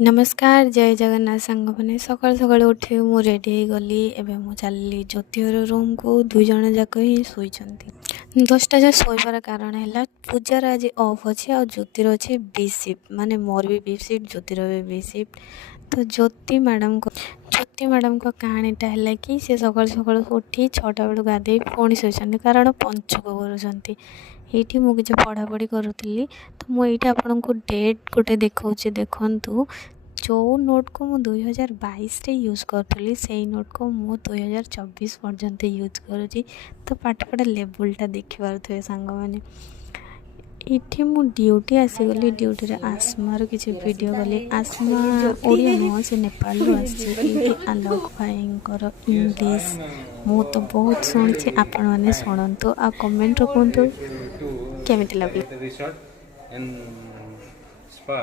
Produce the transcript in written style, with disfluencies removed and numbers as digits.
नमस्कार जय जगन्नाथ सांग मैंने सकाल सकाल उठे मु रेडी गली एवं मु चलली ज्योति रूम को दुई जन जाक ही शोचती 10टा जाए शोबार कारण है पूजार आज ऑफ अच्छे आ ज्योतिर अच्छे बी शिफ्ट माने मोर भी बी शिफ्ट ज्योतिर भी बी शिफ्ट। तो ज्योति मैडम को कहानीटा है कि सी सकाल सकाल उठी 6टा बेलू गाधे पुणी शोचती कारण पंचुक कर ये मुझे पढ़ापढ़ी करूली। तो मुझे आपन को डेट गोटे देखा देखु जो नोट को मु 2022 रे यूज़ करी से नोट को मु 2024 पर्यंत यूज करुँची। तो पाठपढ़ा लेवलटा देखिपे सांग मैंने ये मु ड्यूटी आसीगली ड्यूटी रे आसमार किसी वीडियो गली आसमा ओडिया नुह से नेपाल आसी आलोक भाईंकर इंग्लिश मु तो बहुत शुणी आपण मैंने शुणु आ कमेंट कहतु केमिति लागला। The resort and spa